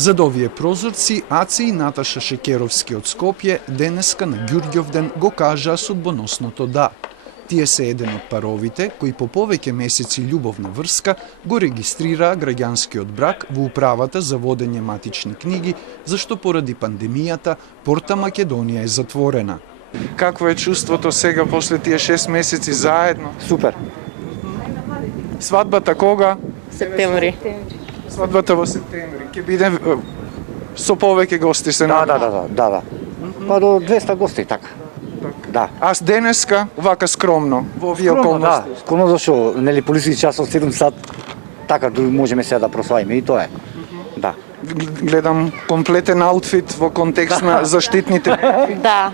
Зад овие прозорци, Аци и Наташа Шекеровски од Скопје денеска на Ѓурѓовден го кажаа судбоносното да. Тие се еден од паровите кои по повеќе месеци љубовна врска го регистрираа граѓанскиот брак во управата за водење матични книги, зашто поради пандемијата Порта Македонија е затворена. Какво е чувството сега после тие 6 месеци заедно? Супер. Свадбата кога? Септември. Свадбата во септември. Ќе биде со повеќе гости се надевам. Да. Па до 200 гости, така. Да. А денеска вака скромно во овие околности. Да, скромно зашо, нели полициски час од 7 сат, така можеме сега да прославиме и тоа е. Да. Гледам комплетен аутфит во контекст на заштитните. Да.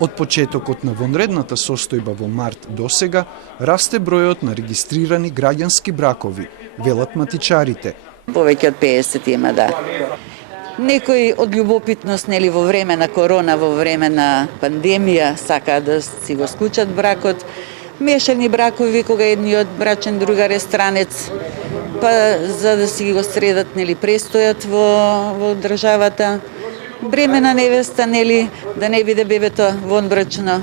Од почетокот на вонредната состојба во март до сега, расте бројот на регистрирани граѓански бракови, велат матичарите. Повеќе од 50 има, да. Некои од љубопитност, нели, во време на корона, во време на пандемија, сакаат да си го склучат бракот. Мешани бракови, кога едниот брачен другар е странец, па за да си го средат, нели, престојат во државата. Бремена невеста, нели, да не биде бебето вонбрачно.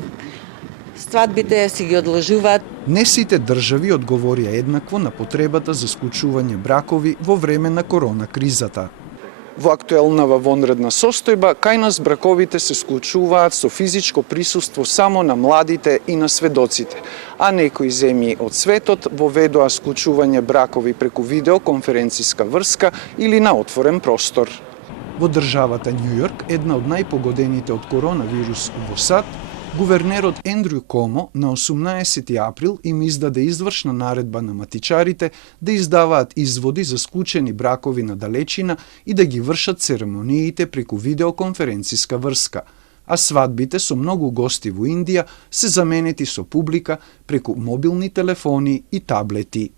Свадбите си ги одложуваат. Не сите држави одговорија еднакво на потребата за склучување бракови во време на корона кризата. Во актуелнава вонредна состојба, кај нас браковите се склучуваат со физичко присуство само на младите и на сведоците, а некои земји од светот воведоа склучување бракови преку видеоконференциска врска или на отворен простор. Во државата Њу Јорк, една од најпогодените од коронавирус во САД, гувернерот Ендрю Комо на 18 април им издаде извршна наредба на матичарите да издаваат изводи за склучени бракови на далечина и да ги вршат церемониите преку видеоконференциска врска, а свадбите со многу гости во Индија се заменети со публика преку мобилни телефони и таблети.